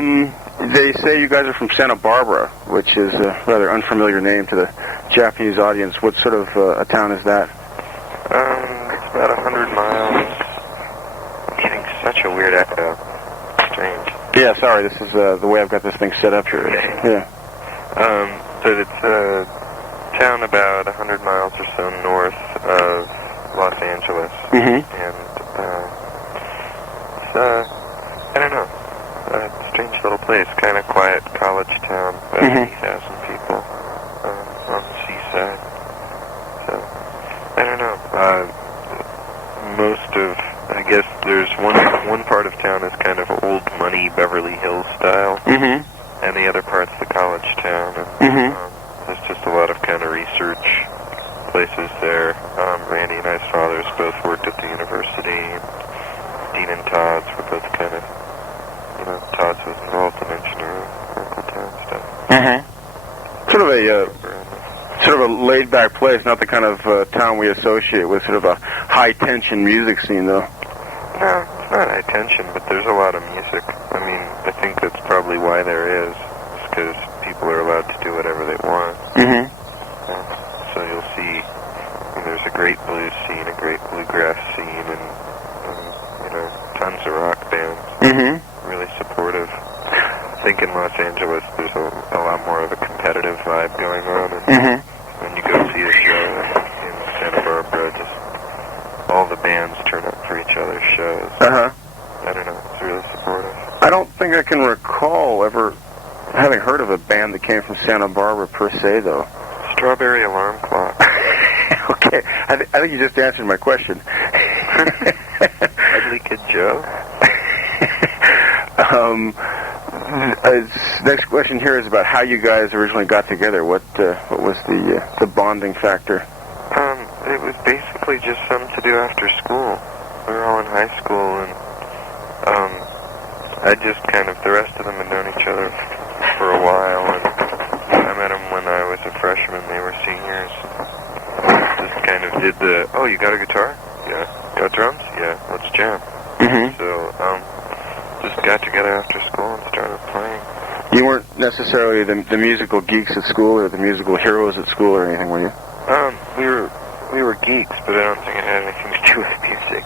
They say you guys are from Santa Barbara, which is a rather unfamiliar name to the Japanese audience. What sort of a town is that? It's about 100 miles. I'm getting such a weird echo. Strange. Yeah, sorry, this is the way I've got this thing set up here. Okay. Yeah. But it's a town about 100 miles or so north of Los Angeles. Mm-hmm. And it's, I don't know, a strange little place, kind of quiet college town, about 80,000 people on the seaside. So, I don't know. Most of, I guess there's one part of town is kind of old money Beverly Hills style, and the other part's the college town, and there's just a lot of kind of research places there. Randy and I's fathers both worked at the university, and Dean and Todd's were both kind of, Todd's was involved in engineering, local town stuff. Sort of a laid-back place, not the kind of town we associate with sort of a high-tension music scene, though. No, it's not high tension, but there's a lot of music. I mean, I think that's probably why there is, because people are allowed to do whatever they want. So you'll see, there's a great blues scene, a great bluegrass scene, and tons of rock bands. Really supportive. I think in Los Angeles there's a lot more of a competitive vibe going on, and when you go see a show in Santa Barbara, just all the bands turn up for each other's shows. I don't know, it's really supportive. I don't think I can recall ever having heard of a band that came from Santa Barbara per se, though. Strawberry Alarm Clock. Okay, I think you just answered my question. Ugly Kid Joe? Next question here is about how you guys originally got together. What was the bonding factor? It was basically just something to do after school. We were all in high school, and I just kind of, the rest of them had known each other for a while, and I met them when I was a freshman. They were seniors. Just kind of did the, oh, you got a guitar? Yeah. Got drums? Yeah. Let's jam. So, just got together after school and started playing. You weren't necessarily the musical geeks at school or the musical heroes at school or anything, were you? We were geeks, but I don't think it had anything to do with music.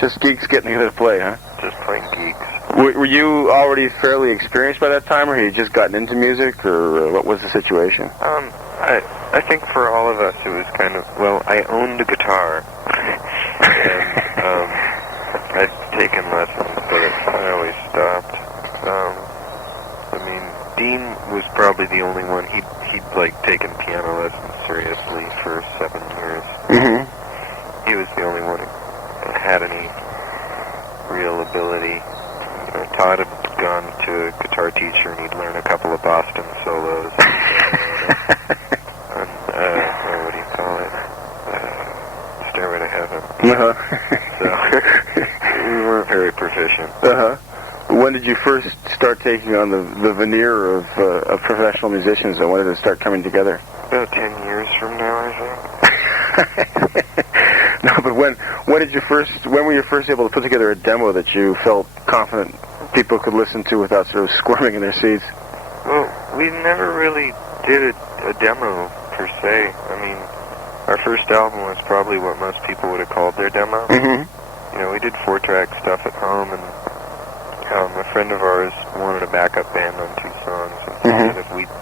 Just geeks getting together to play, huh? Just plain geeks. Were you already fairly experienced by that time, or had you just gotten into music, or what was the situation? I think for all of us it was kind of, well, I owned a guitar, and I'd taken lessons, but I always stopped. I mean, Dean was probably the only one. He'd like taken piano lessons seriously for 7 years. He was the only one who had any real ability. Todd had gone to a guitar teacher and he'd learn a couple of Boston solos. And, what do you call it? Stairway to Heaven. So, we weren't very proficient. When did you first start taking on the veneer of professional musicians, and when did it start coming together? About 10 years from now, I think. No, but when were you first able to put together a demo that you felt confident people could listen to without sort of squirming in their seats? Well, we never really did a demo, per se. I mean, our first album was probably what most people would have called their demo. We did 4-track stuff at home, and a friend of ours wanted a backup band on 2 songs, and so that if we'd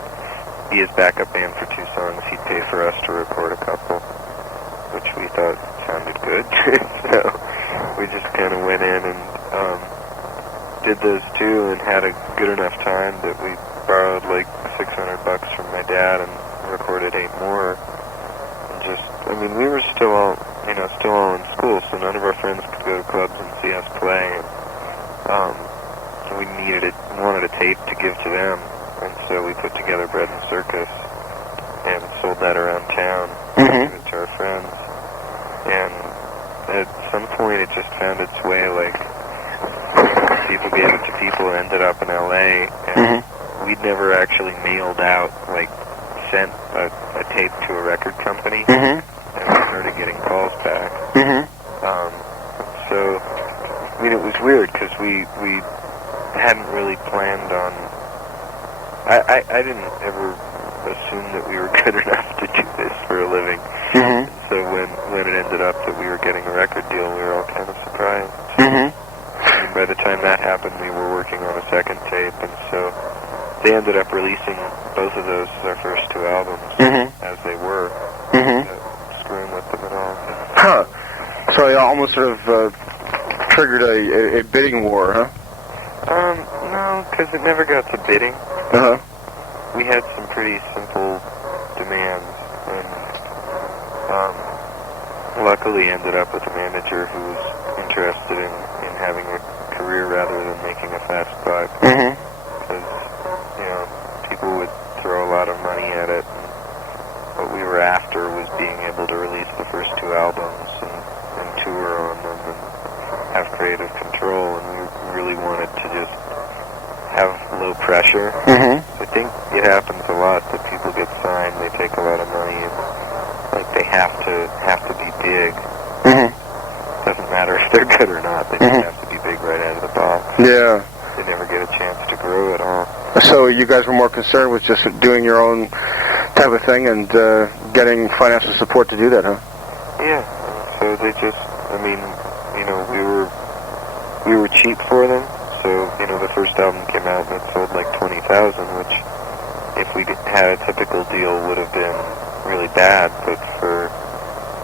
be his backup band for 2 songs, he'd pay for us to record a couple, which we thought sounded good. So we just kind of went in and did those 2 and had a good enough time that we borrowed like $600 from my dad and recorded 8 more. And just, I mean, we were still all in school, so none of our friends could go to clubs and see us play, and we wanted a tape to give to them, and so we put together Bread and Circus and sold that around town to our friends. And at some point it just found its way, like, people gave it to people, ended up in LA, and we'd never actually mailed out, like, sent a tape to a record company, and we started getting calls back. So I mean, it was weird because we hadn't really planned on. I didn't ever assume that we were good enough to do this for a living. Mm-hmm. So when it ended up that we were getting a record deal, we were all kind of surprised. Mm-hmm. I mean, by the time that happened, we were working on a second tape, and so they ended up releasing both of those as our first two albums, as they were, screwing with them at all. Huh. So they almost sort of triggered a bidding war, huh? No, because it never got to bidding. Uh-huh. We had some pretty simple demands, and luckily ended up with a manager who was interested in having a career rather than making a fast buck. Because, you know, people would throw a lot of money at it, and what we were after was being able to release the first two albums and tour on them and have creative control, and we really wanted to just have low pressure. I think it happens a lot that people get signed, they take a lot of money, and like they have to be big. Doesn't matter if they're good or not, they just have to be big right out of the box. Yeah. They never get a chance to grow at all. So you guys were more concerned with just doing your own type of thing and getting financial support to do that, huh? Yeah. So they just, I mean, you know, we were cheap for them. So, you know, the first album came out and it sold like 20,000, which if we had a typical deal would have been really bad, but for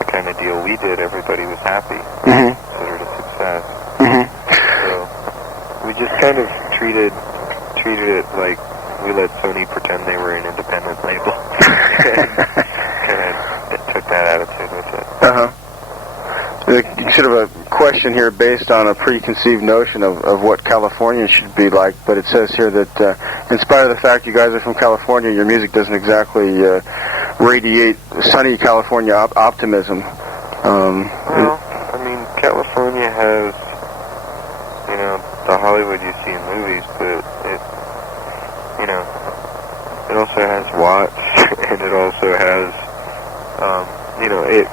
the kind of deal we did, everybody was happy. Considered a success. So we just kind of treated it like we let Sony pretend they were an independent label. and took that attitude with it. Sort of a question here based on a preconceived notion of what California should be like, but it says here that in spite of the fact you guys are from California, your music doesn't exactly radiate sunny California optimism. Well, I mean, California has, you know, the Hollywood you see in movies, but it, you know, it also has Watts, and it also has, you know, it's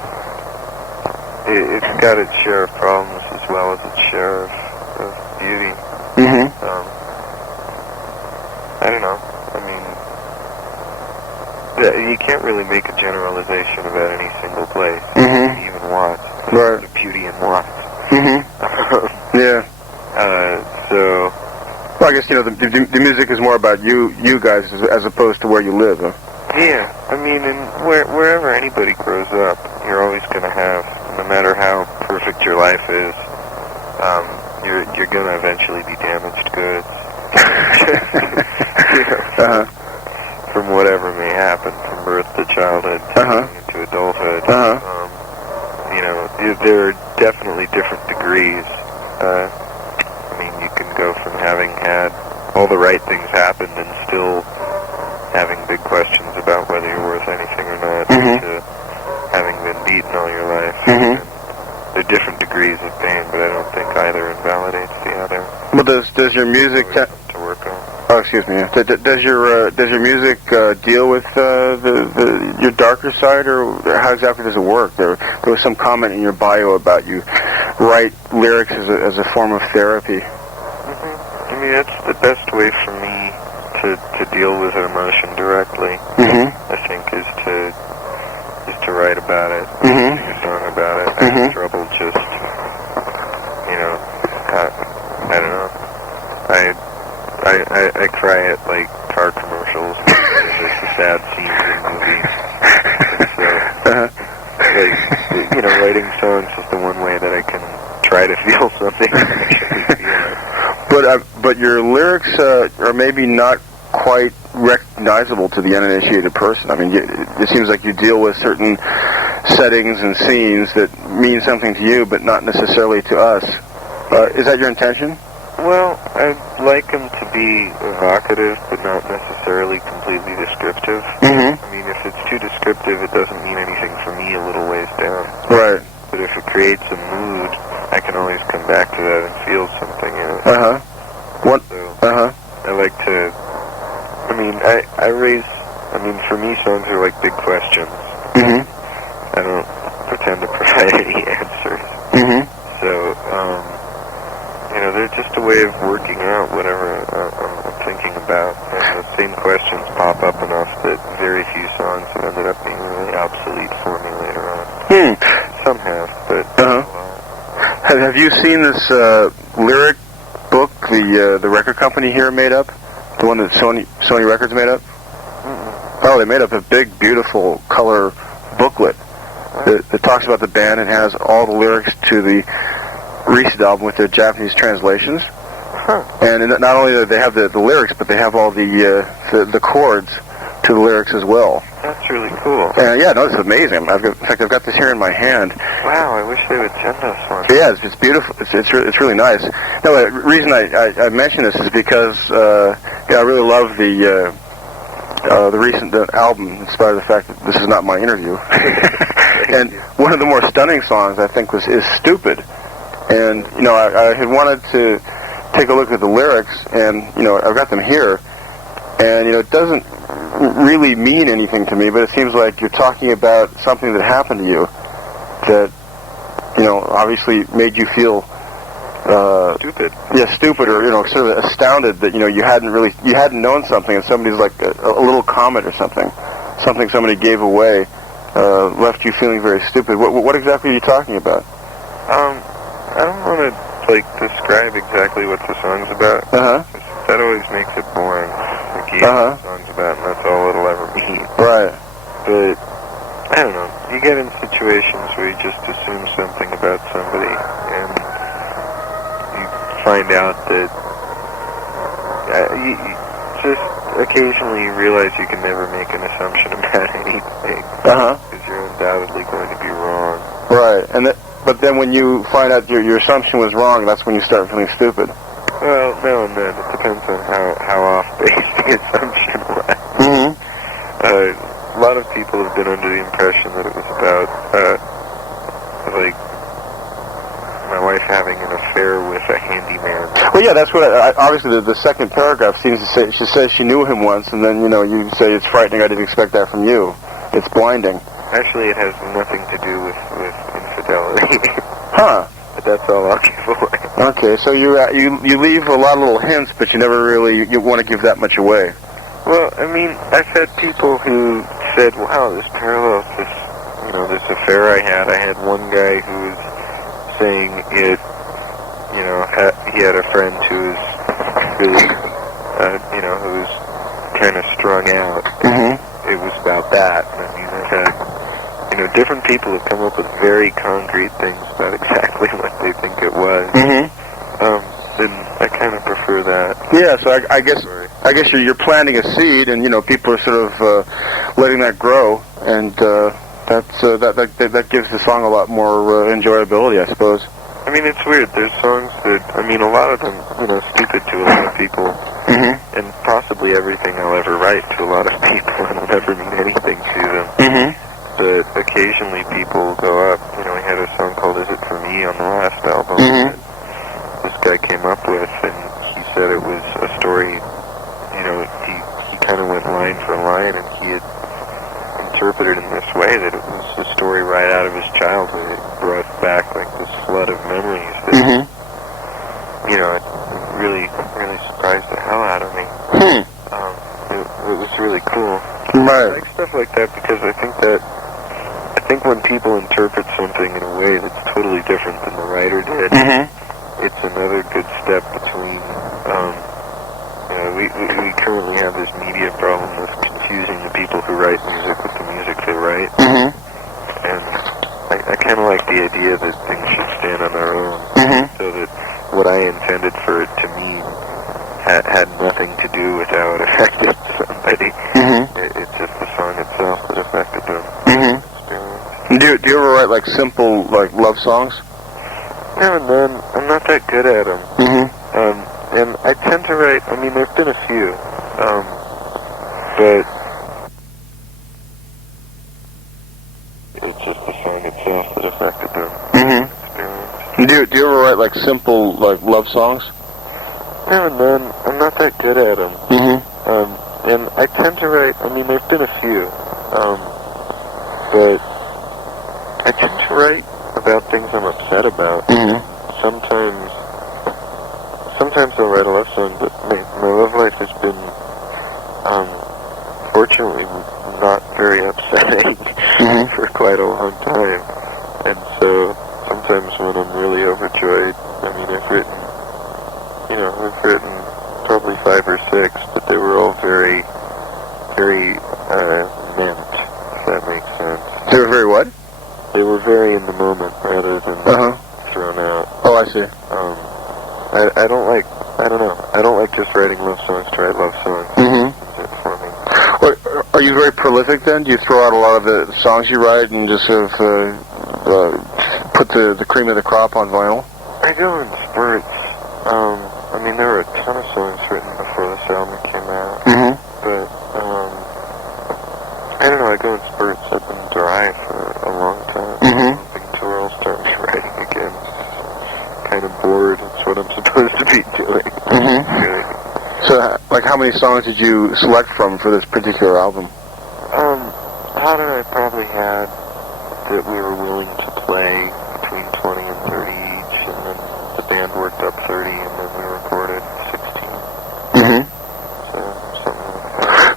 got its share of problems as well as its share of beauty. I don't know. I mean, you can't really make a generalization about any single place, even Watts. Right. The beauty in Watts. Yeah. So. Well, I guess, you know, the music is more about you guys as opposed to where you live, huh? Yeah. I mean, and wherever anybody grows up, you're always going to have, no matter how perfect your life is, you're going to eventually be damaged goods. You know, from whatever may happen, from birth to childhood to adulthood. You know, there are definitely different degrees. I mean, you can go from having had all the right things happen and still having big questions about whether you're worth anything or not, to having been beaten all your life. There are different degrees of pain, but I don't think either invalidates the other. Well, does your music to work on? Oh, excuse me. Does your music deal with your darker side, or how exactly does it work? There was some comment in your bio about you write lyrics as a form of therapy. I mean, that's the best way for me to deal with an emotion directly. I think is to write about it, sing a song about it. I have trouble just, you know, I don't know. I cry at like car commercials and there's the sad scenes in movies. And so, like, you know, writing songs is the one way that I can try to feel something and actually feel it. But your lyrics are maybe not quite recognizable to the uninitiated person. I mean, it seems like you deal with certain settings and scenes that mean something to you, but not necessarily to us. Is that your intention? Well, I'd like them to be evocative, but not necessarily completely descriptive. I mean, if it's too descriptive, it doesn't mean anything for me a little ways down. Right. But if it creates a mood, I can always come back to that and feel something in it. What? So, I like to, I mean, I mean, for me, songs are like big questions. I don't pretend to provide any answers. So, you know, they're just a way of working out whatever I'm thinking about. And the same questions pop up enough that very few songs have ended up being really obsolete for me later on. Some have, but not a lot. Have you seen this lyric book the record company here made up? The one that Sony Records made up? Oh, they made up a big, beautiful color booklet that talks about the band and has all the lyrics to the recent album with their Japanese translations. And not only do they have the lyrics, but they have all the chords to the lyrics as well. That's really cool. Yeah, no, it's amazing. In fact, I've got this here in my hand. Wow, I wish they would send us one. Yeah, it's beautiful. It's really nice. No, the reason I mention this is because I really love the recent album, in spite of the fact that this is not my interview. And one of the more stunning songs, I think, is "Stupid." And you know, I had wanted to take a look at the lyrics, and you know, I've got them here. And you know, it doesn't really mean anything to me, but it seems like you're talking about something that happened to you that, you know, obviously made you feel stupid. Yeah, stupid, or you know, sort of astounded that, you know, you hadn't known something, and somebody's like a little comment or something somebody gave away left you feeling very stupid. What exactly are you talking about? I don't want to like describe exactly what the song's about. That always makes it boring. Like, you know what the song's about, and that's all it'll ever be. Right. But I don't know. You get in situations where you just assume something about somebody, and you find out that you just occasionally you realize you can never make an assumption about anything because you're undoubtedly going to be wrong. Right. But then when you find out your assumption was wrong, that's when you start feeling stupid. Well, now and then. It depends on how off-base the assumption was. A lot of people have been under the impression that it was about, like, my wife having an affair with a handyman. Well, yeah, that's what, obviously the second paragraph seems to say, she says she knew him once, and then, you know, you say it's frightening, I didn't expect that from you. It's blinding. Actually, it has nothing to do with infidelity. But that's all I'll give away. Okay, so you leave a lot of little hints, but you never really want to give that much away. Well, I mean, I've had people who said, "Wow, this parallels this, you know, this affair I had." I had one guy who was saying it, you know, he had a friend who was really, you know, who was kind of strung out. It was about that. I mean, I've had, you know, different people have come up with very concrete things about exactly what they think it was. And I kind of prefer that. Yeah, so I guess you're planting a seed, and you know, people are sort of letting that grow, and that gives the song a lot more enjoyability, I suppose. I mean, it's weird. There's songs that, I mean, a lot of them, you know, stupid to a lot of people, and possibly everything I'll ever write to a lot of people, and will never mean anything to them. But occasionally people go up. You know, we had a song called "Is It For Me" on the last album that this guy came up with, and he said it was a story, you know, he kind of went line for line, and he had interpreted in this way that it was a story right out of his childhood. It brought back like this flood of memories that, you know, it really surprised the hell out of me. It was really cool. I like stuff like that because I think when people interpret something in a way that's totally different than the writer did, it's another good step between, you know, we currently have this media problem of confusing the people who write music with the music they write. And I kind of like the idea that things should stand on their own, so that what I intended for it to mean had nothing to do with how it affected somebody. It's just the song itself that affected them. Do you ever write like simple like love songs? Now and then. I'm not that good at them. And I tend to write, I mean, there've been a few, but it's just the song itself that affected them. Do you ever write like simple like love songs? Now and then. I'm not that good at them. And I tend to write, I mean, there've been a few, but I tend to write about things I'm upset about. Sometimes sometimes I'll write a love song, but my love life has been, fortunately, not very upsetting for quite a long time. And so sometimes when I'm really overjoyed, I mean, I've written probably 5 or 6, but they were all very, very meant, if that makes sense. They were very what? They were very in the moment rather than thrown out. Oh, I see. I don't like just writing love songs to write love songs. For me. Well, are you very prolific then? Do you throw out a lot of the songs you write and just sort of put the cream of the crop on vinyl? I go in spurts. I mean, there were a ton of songs written before this album came out. But, I don't know, I go in spurts. I've been dry for a long time. I don't think until I'll start writing again. Kind of bored. It's what I'm supposed to be doing. So, like, how many songs did you select from for this particular album? Potter I probably had that we were willing to play between 20 and 30 each, and then the band worked up 30, and then we recorded 16. So, something like that.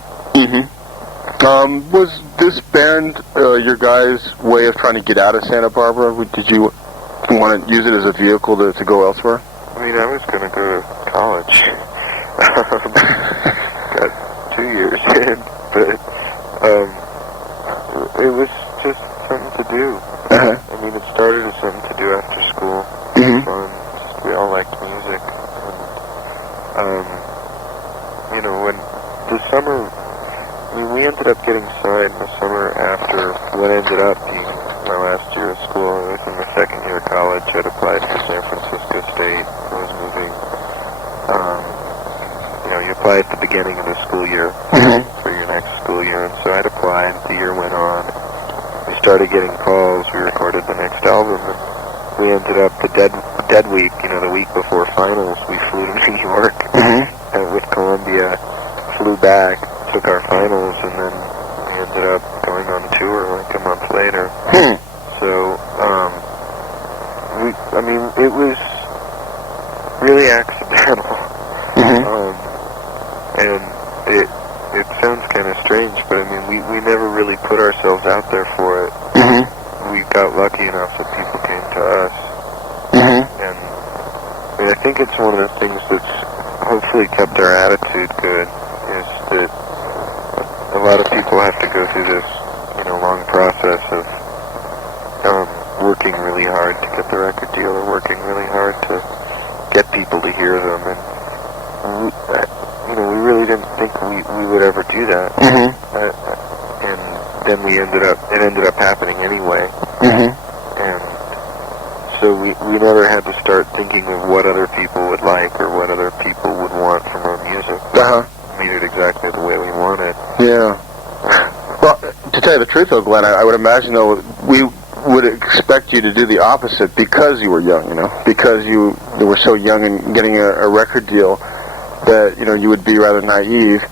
Was this band your guys' way of trying to get out of Santa Barbara? Did you want to use it as a vehicle to go elsewhere? I mean, I was going to go to college. Got 2 years in, but it was just something to do. I mean, it started as something to do after school. It was fun. We all liked music. And, when the summer, I mean, we ended up getting signed the summer after what ended up being my last year of school. I was in my second year of college. I'd applied for San Francisco State. I was moving. You apply at the beginning of the school year for your next school year, and so I'd applied. The year went on. We started getting calls. We recorded the next album, and we ended up the dead week. The week before finals, we flew to New York with Columbia. Flew back, took our finals, and then we ended up going on tour like a month later. So, it was really accidental. And it sounds kind of strange, but I mean, we never really put ourselves out there for it. We got lucky enough that people came to us. And I mean, I think it's one of the things that's hopefully kept our attitude good, is that a lot of people have to go through this, long process of working really hard to get the record deal, or working really hard to get people to hear them. And we really didn't think we would ever do that. And then it ended up happening anyway. And so we never had to start thinking of what other people would like or what other people would want from our music. We made it exactly the way we wanted. Yeah. Well, to tell you the truth, though, Glenn, I would imagine, though, we would expect you to do the opposite because you were young, because you were so young and getting a record deal, that, you would be rather naive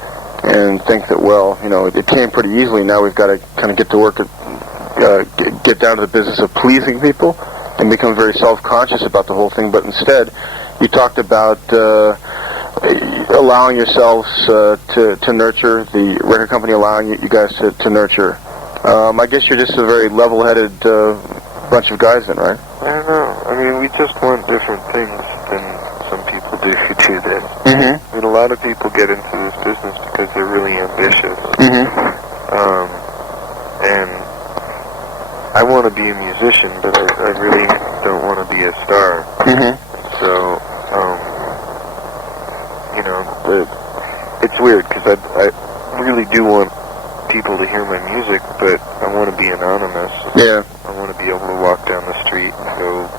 and think that, well, it came pretty easily. Now we've got to kind of get to work, get down to the business of pleasing people and become very self-conscious about the whole thing. But instead, you talked about allowing yourselves to nurture, the record company allowing you guys to nurture. I guess you're just a very level-headed bunch of guys then, right? I don't know. I mean, we just want different things than some people do who do this. I mean, a lot of people get into this business because they're really ambitious. And I want to be a musician, but I really don't want to be a star. So, it's weird because I really do want people to hear my music, but I want to be anonymous. Yeah. I want to be able to walk down the street and go,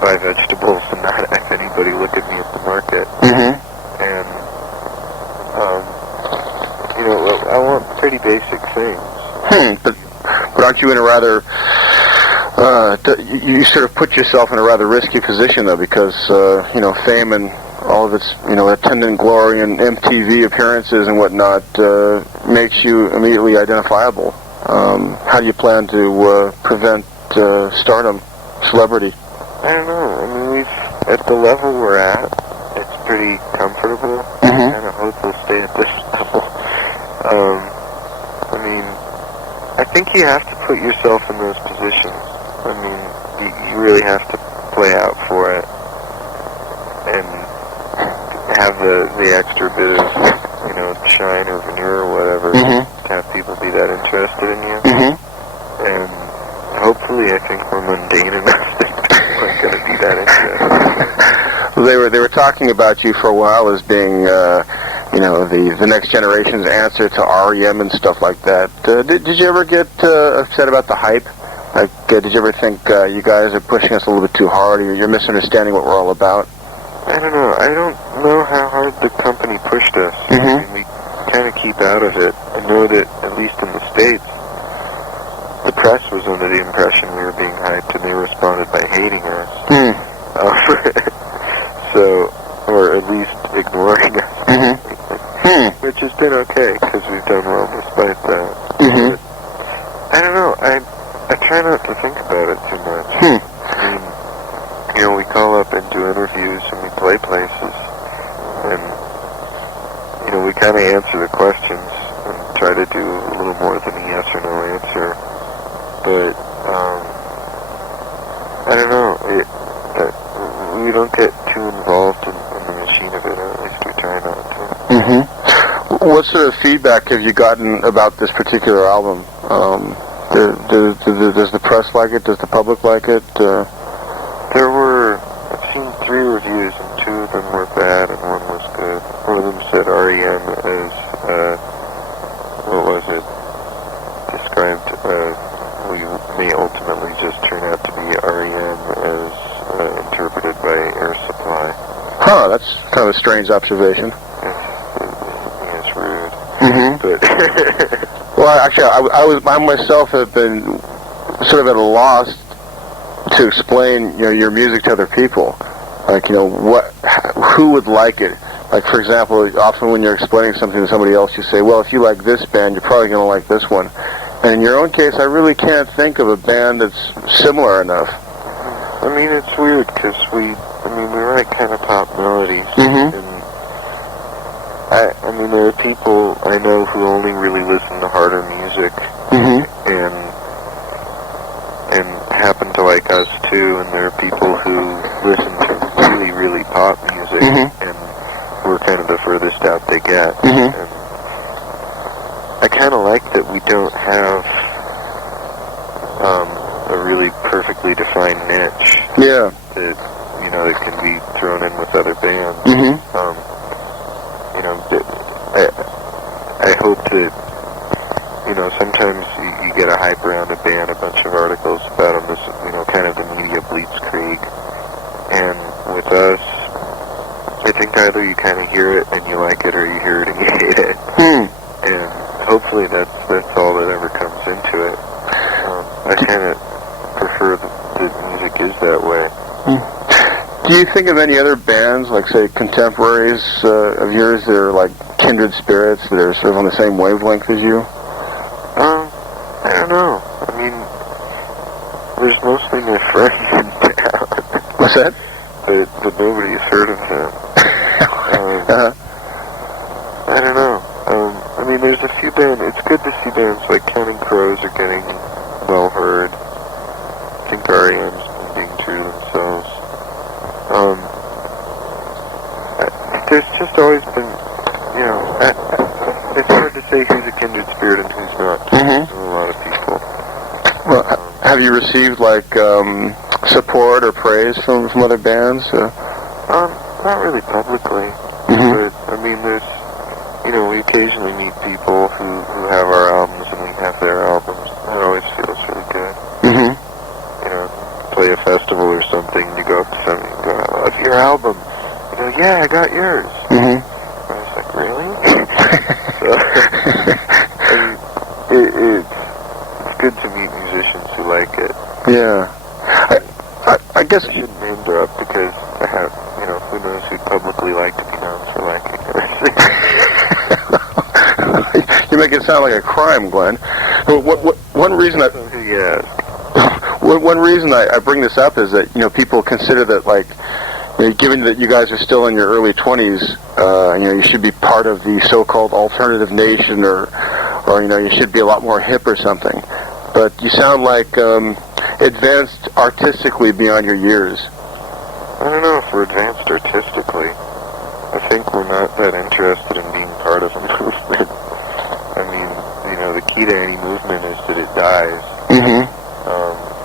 buy vegetables and not have anybody look at me at the market. And, I want pretty basic things. But aren't you in a rather, you sort of put yourself in a rather risky position, though, because, fame and all of its, attendant glory and MTV appearances and whatnot makes you immediately identifiable. How do you plan to prevent stardom, celebrity? I don't know. I mean, at the level we're at, pretty comfortable. Mm-hmm. I kind of hope we'll stay at this level. I mean, I think you have to put yourself in those positions. I mean, you really have to play out for it and have the extra bit of, shine or veneer or whatever Mm-hmm. to have people be that interested in you. Mm-hmm. And hopefully, I think we're mundane enough that people aren't going to be that interested. They were talking about you for a while as being, the next generation's answer to REM and stuff like that. Did you ever get upset about the hype? Like, did you ever think you guys are pushing us a little bit too hard, or you're misunderstanding what we're all about? I don't know. I don't know how hard the company pushed us. Mm-hmm. I mean, we kind of keep out of it. I know that, at least in the States, the press was under the impression we were being hyped, and they responded by hating us. Mm. Or at least ignoring us. Mm-hmm. Which has been okay, because we've done well despite that. Mm-hmm. I don't know. I try not to think about it too much. I mean, we call up and do interviews, and we play places, and, we kind of answer the questions and try to do a little more than a yes or no answer. But, I don't know. We don't get too involved in the machine of it, or at least we try not to. Mm-hmm. What sort of feedback have you gotten about this particular album? Does the press like it? Does the public like it? I've seen 3 reviews, and 2 of them were bad, and 1 was good. One of them said REM as, described, we may ultimately just turn out to be REM as interpreted by Air Supply. Huh, that's kind of a strange observation. It's rude. Mm-hmm. But well, actually, I myself have been sort of at a loss to explain, your music to other people. Like, who would like it? Like, for example, often when you're explaining something to somebody else, you say, well, if you like this band, you're probably going to like this one. And in your own case, I really can't think of a band that's similar enough. I mean, it's weird, because we write kind of pop melodies. Mm-hmm. And I mean, there are people I know who only really listen to harder music. Mm-hmm. And happen to like us too, and there are people who listen to really, really pop music, mm-hmm. and we're kind of the furthest out they get. Mm-hmm. And I kind of like that we don't have a really perfectly defined niche. Yeah. That can be thrown in with other bands. Mm-hmm. I hope that, sometimes you get a hype around a band, a bunch of articles about them, this, kind of the media blitzkrieg. And with us, I think either you kind of hear it and you like it, or you hear it and you hate it. And hopefully that's all that ever comes into it. I kind of prefer that music is that way. Do you think of any other bands, like, say, contemporaries of yours that are like kindred spirits, that are sort of on the same wavelength as you? I don't know. I mean, there's mostly my friends in town. What's that? But nobody's heard of them. I don't know. I mean, there's a few bands. It's good to see bands like Counting Crows are getting well heard. I think REM's been being true to themselves. There's just always been, it's hard to say who's a kindred spirit and who's not. Mm-hmm. There's a lot of people. Well, have you received, like, support or praise from other bands? Not really publicly. Mm-hmm. But, I mean, there's, we occasionally meet people who have our albums and we have their albums. That always feels really good. Mm-hmm. Play a festival or something, you go up to somebody and go, I love your album. You go, yeah, I got yours. Mm-hmm. I was like, really? So, it's good to meet musicians who like it. Yeah. I guess I shouldn't name drop because I have, who knows who'd publicly like to be known for liking it. You make it sound like a crime, Glenn. One reason Yes. One reason I bring this up is that, people consider that, like, given that you guys are still in your early 20s, you should be part of the so-called alternative nation, or you should be a lot more hip or something. But you sound like advanced artistically beyond your years. I don't know if we're advanced artistically. I think we're not that interested in being part of a movement. I mean, the key to any movement is that it dies. Mm-hmm.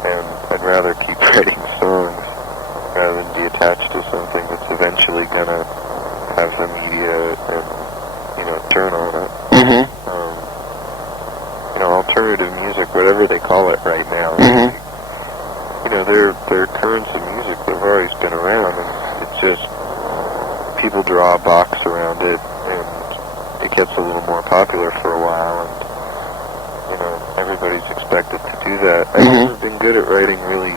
And I'd rather keep writing songs rather than be attached to something that's eventually going to have the media and, turn on it. Mm-hmm. Alternative music, whatever they call it right now, mm-hmm. They're currents of music that have always been around, and it's just people draw a box around it, and it gets a little more popular for a while, and everybody's expected to do that. I've never been good at writing really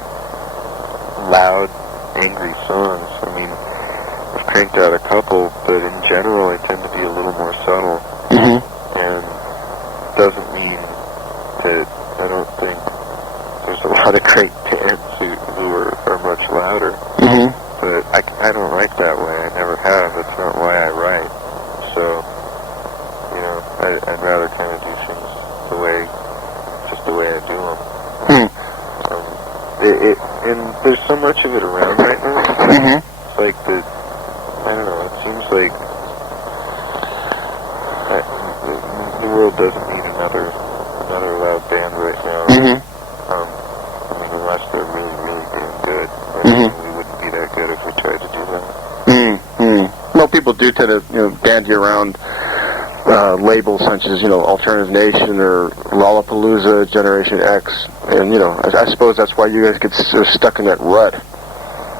loud, angry songs. I mean, I've cranked out a couple, but in general, I tend to be a little more subtle, and doesn't mean that I don't think there's a lot of great bands who are much louder. But I don't like that way. I never have. That's not why I write. So, I'd rather kind of do things the way I do them. And there's so much of it around right now. It's like I don't know, it seems like the world doesn't need another loud band right now. I mean, unless they're really, really damn good. We wouldn't be that good if we tried to do that. Well, people do tend to, bandy around labels such as, Alternative Nation or Lollapalooza, Generation X, and, I suppose that's why you guys get sort of stuck in that rut.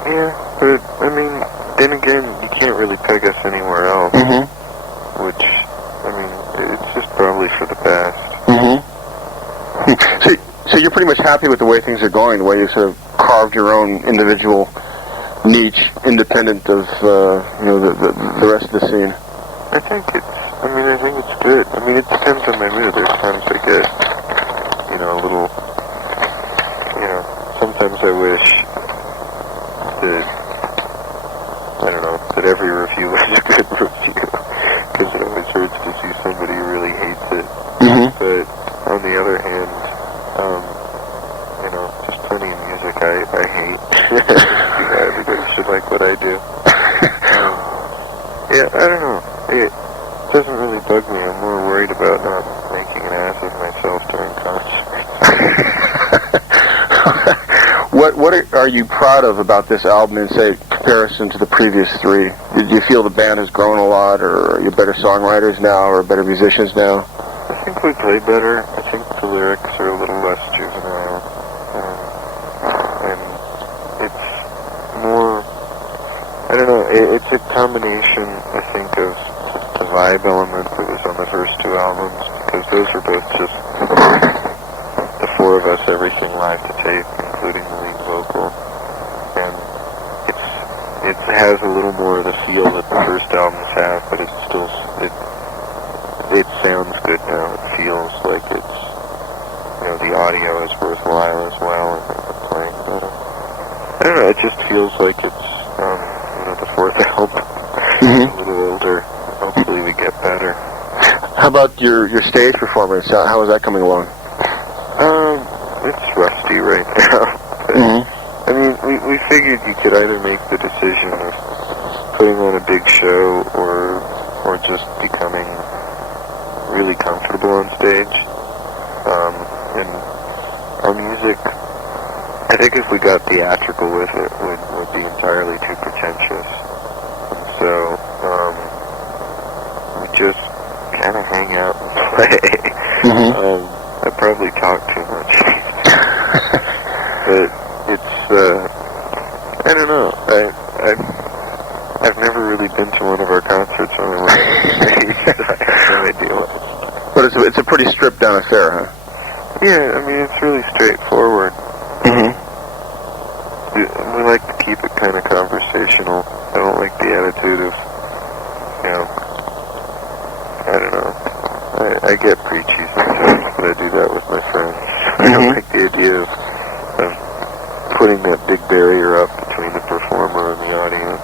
Yeah, but, I mean, then again, you can't really peg us anywhere else, which, I mean, it's just probably for the best. So you're pretty much happy with the way things are going, the way you've sort of carved your own individual niche, independent of, the rest of the scene? I think it's good. I mean, it depends on my mood. There's times I get, a little, sometimes I wish that, I don't know, that every review was a good review, because it always hurts to see somebody who really hates it. But on the other hand, just plenty of music I hate. Everybody should like what I do. Yeah, I don't know. It doesn't really bug me. I'm more worried about not making an ass of myself during concerts. What are you proud of about this album in, say, comparison to the previous three? Do you feel the band has grown a lot, or are you better songwriters now, or better musicians now? I think we play better. I think the lyrics are a little less juvenile. And it's more, I don't know, it's a combination, I think, of the vibe element that was on the first two albums, because those were both just the four of us, everything live to tape, including the lead vocal. And it has a little more of the feel that the first albums have, but it's still, it sounds good now. It feels like it's, the audio is worthwhile as well, and playing better. I don't know, it just feels like it's, the fourth album. A little older. Hopefully we get better. How about your stage performance? How is that coming along? It's rusty right now. But, I mean, we figured you could either make the decision of putting on a big show or just becoming really comfortable on stage. And our music, I think if we got theatrical with it, would be entirely too pretentious. And so, we just kind of hang out and play. I probably talk too much. But it's, I don't know. I've never really been to one of our concerts when we went on stage. I have no idea what. But it's a pretty stripped down affair, huh? Yeah, I mean, it's really straightforward. We like to keep it kind of conversational. I don't like the attitude of, I don't know. I get preachy sometimes, but I do that with my friends. I don't like the idea of putting that big barrier up between the performer and the audience.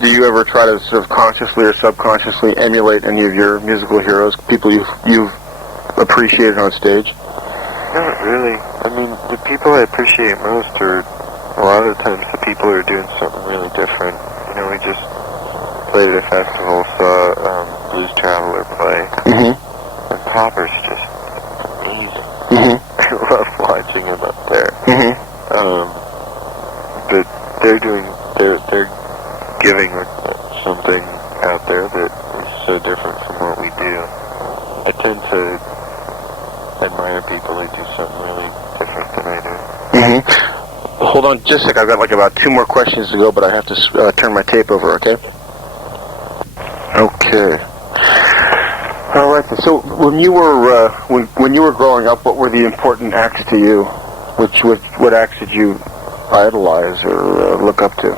Do you ever try to sort of consciously or subconsciously emulate any of your musical heroes, people you've appreciated on stage? Not really. I mean, the people I appreciate most are a lot of the times the people who are doing something really different. You know, we just played at a festival, saw Blues Traveler play, and Popper's just amazing. I love watching him up there. But they're giving something out there that is so different from what we do. I tend to admire people who do something really different than I do. Hold on just a sec. I've got like about 2 more questions to go, but I have to turn my tape over, okay? Okay. All right. So when you were when you were growing up, what were the important acts to you? What acts did you idolize or look up to?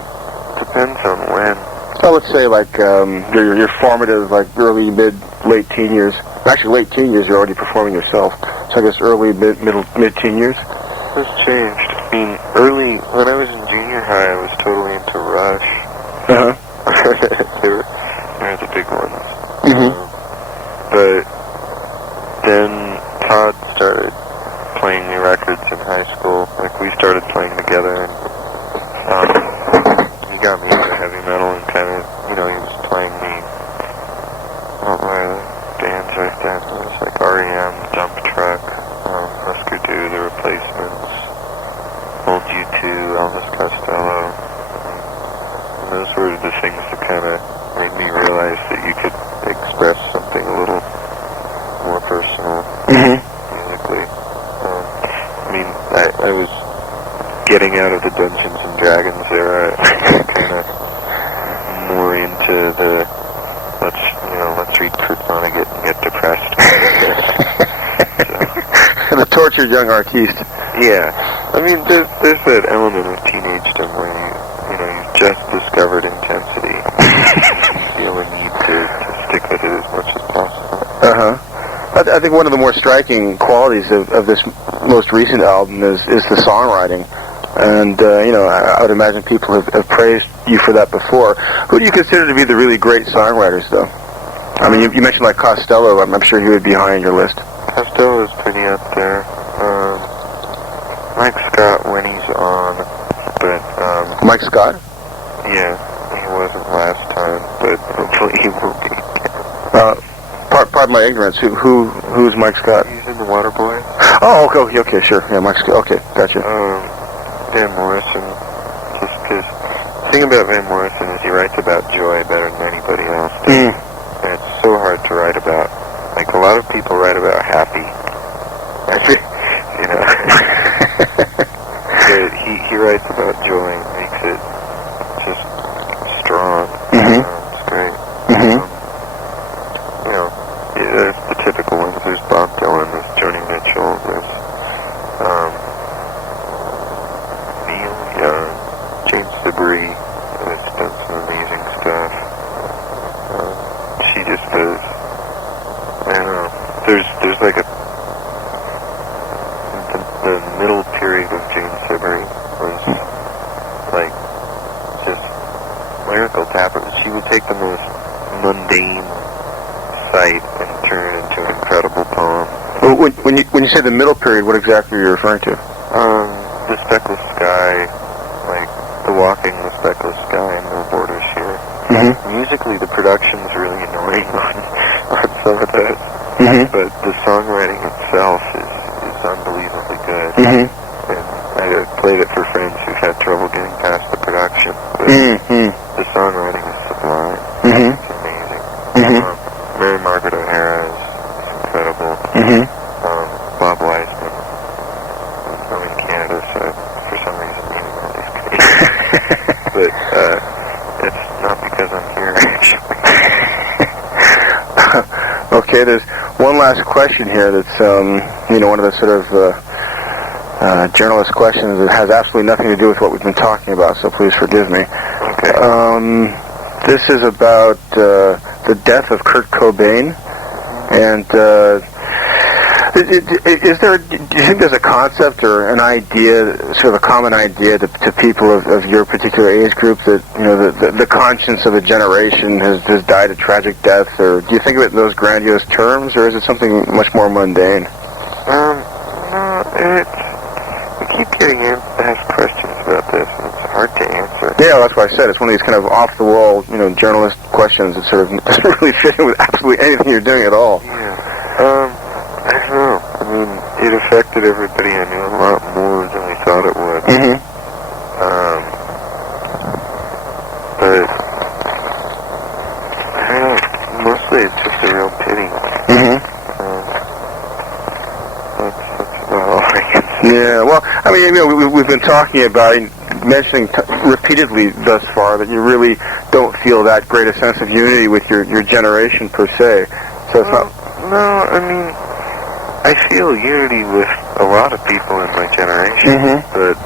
Depends on when. So let's say like your formative, like early, mid, late teen years. Actually, late teen years, you're already performing yourself. So I guess early, mid-teen years. It's changed. I mean, early when I was in junior high, I was totally into Rush. They were the big ones. But then Todd started playing me records in high school. Like, we started playing together, and he got me into heavy metal, and kind of, you know, he was playing me what were the bands like that? It was like R.E.M., Dump Truck, Husker Du, The Replacements, Old U2, Elvis Costello. And those were the things that kind of made me realize that you could express something a little more personal musically. I mean, I was getting out of the Dungeons and Dragons era. I was kind of more into the let's read Kurt Vonnegut and get depressed. The tortured young artiste. Yeah. I mean, there's that element of teenagedom where you've just discovered intensity. You feel a need to stick with it as much as possible. I think one of the more striking qualities of this most recent album is the songwriting. And, I would imagine people have praised you for that before. Who do you consider to be the really great songwriters, though? I mean, you mentioned like Costello. I'm sure he would be high on your list. Costello is pretty up there. Mike Scott when he's on, but Mike Scott? Yeah, he wasn't last time, but hopefully he will be. Pardon my ignorance. Who's Mike Scott? He's in the Waterboy. Oh, okay, sure. Yeah, Mike Scott. Okay, gotcha. Van Morrison. Just because the thing about Van Morrison is he writes about joy better than anybody else does. And it's so hard to write about. Like, a lot of people write about happy. But he writes about joy and makes it just strong. It's great. There's the typical ones. There's Bob Dylan, there's Joni Mitchell, there's Neil Young, James Debris, that's done some amazing stuff. She just does, I don't know, there's like the middle period of James Debris was like just lyrical tappers. She would take the most mundane sight and turn it into an incredible poem. Well, when you say the middle period, what exactly are you referring to? The Speckless Sky, like the Walking the Speckless Sky and No Borders Here. Musically, the production's really annoying on some of those, but the songwriting itself is unbelievably good. And I played it for friends who've had trouble getting past the production, but the songwriting is sublime. It's amazing. Mary Margaret O'Hara is incredible. Bob Weisman. I'm in Canada, so for some reason meeting all these Canadians. But it's not because I'm here, actually. Okay, there's one last question here that's, one of the sort of journalist questions that has absolutely nothing to do with what we've been talking about, so please forgive me. Okay. This is about the death of Kurt Cobain, and Is there? Do you think there's a concept or an idea, sort of a common idea to people of your particular age group that the conscience of a generation has died a tragic death, or do you think of it in those grandiose terms, or is it something much more mundane? No, we keep getting asked questions about this, and it's hard to answer. Yeah, that's why I said it's one of these kind of off-the-wall, journalist questions that sort of doesn't really fit in with absolutely anything you're doing at all. Yeah. I don't know. I mean, it affected everybody I knew a lot more than we thought it would. Mm-hmm. But I don't know. Mostly it's just a real pity. Mm-hmm. That's about all I can say. Yeah, well, I mean, we've been talking about, mentioning repeatedly thus far that you really don't feel that great a sense of unity with your generation per se. So it's not. No, I mean, I feel unity with a lot of people in my generation, mm-hmm. but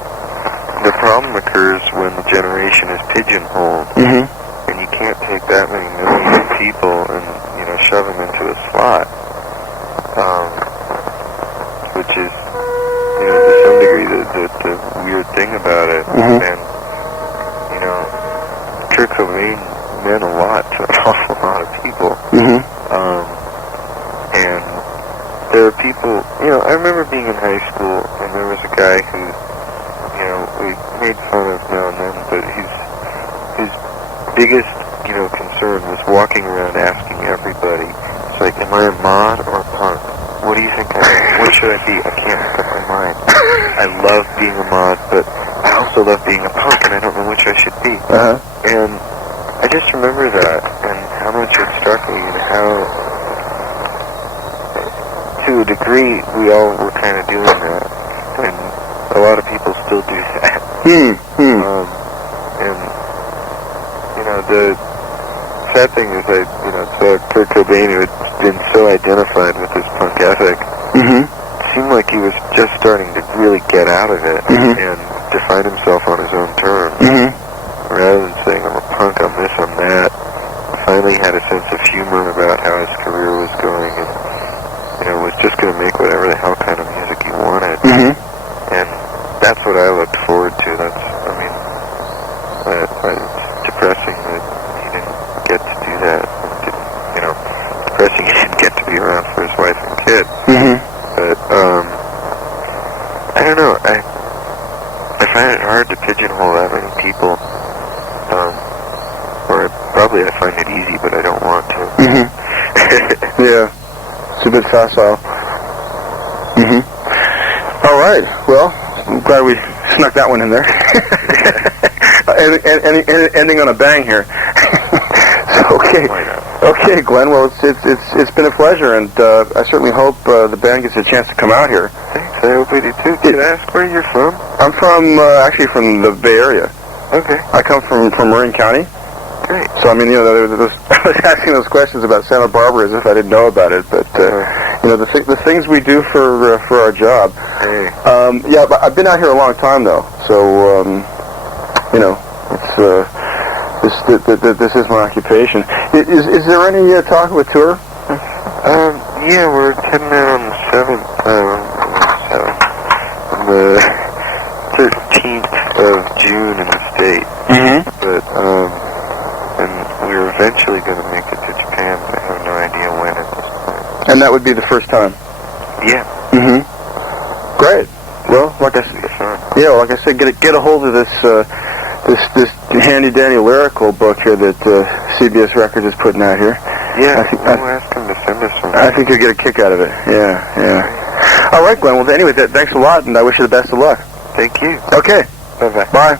the problem occurs when the generation is pigeonholed, mm-hmm. and you can't take that many millions of people and, shove them into a slot, which is, to some degree the weird thing about it. Mm-hmm. And, Kurt Cobain meant a lot to an awful lot of people. Mm-hmm. And there are people, I remember being in high school, and there was a guy who, we made fun of now and then, but his biggest, concern was walking around asking everybody, it's like, am I a mod or a punk? What do you think I am? What should I be? I can't make up my mind. I love being a mod, but I also love being a punk, and I don't know which I should be. Uh-huh. And I just remember that, and how much it struck me, and how, to a degree, we all were kind of doing that, and a lot of people still do that. And, the sad thing is I, saw Kurt Cobain, who had been so identified with his punk ethic, mm-hmm. seemed like he was just starting to really get out of it, mm-hmm. and define himself on his own terms, mm-hmm. rather than saying, I'm a punk, I'm this, I'm that. He finally had a sense of humor about how his career was going, and, was just going to make whatever the hell kind of music he wanted. Mm-hmm. And that's what I looked forward to. It's depressing that he didn't get to do that. Depressing he didn't get to be around for his wife and kid. Mm-hmm. But, I don't know. I find it hard to pigeonhole that many people. Or probably I find it easy, but I don't want to. Mm-hmm. Yeah. It's a bit facile. Mm-hmm. All right. Well, I'm glad we snuck that one in there. Ending on a bang here. Okay. Okay, Glenn. Well, it's been a pleasure, and I certainly hope the band gets a chance to come out here. Thanks. I hope we do too. Can I ask where you're from? I'm from actually from the Bay Area. Okay. I come from Marin County. Great. So I mean, I was asking those questions about Santa Barbara as if I didn't know about it, but the things we do for our job. Hey. Yeah, but I've been out here a long time though, so it's this is my occupation. Is there any talk of a tour? Yeah, we're heading out on the 7th, on the 13th of June in the States. Mm-hmm. But and we're eventually going to make it to Japan, but I have no idea when at this point. And that would be the first time? Yeah. Mm-hmm. Great. Well, like I said, get a hold of this handy dandy lyrical book here that CBS Records is putting out here. Yeah, I'll ask him to send us some. I think you'll get a kick out of it. Yeah. All right, Glenn. Well, anyway, thanks a lot, and I wish you the best of luck. Thank you. Okay. Bye-bye. Bye.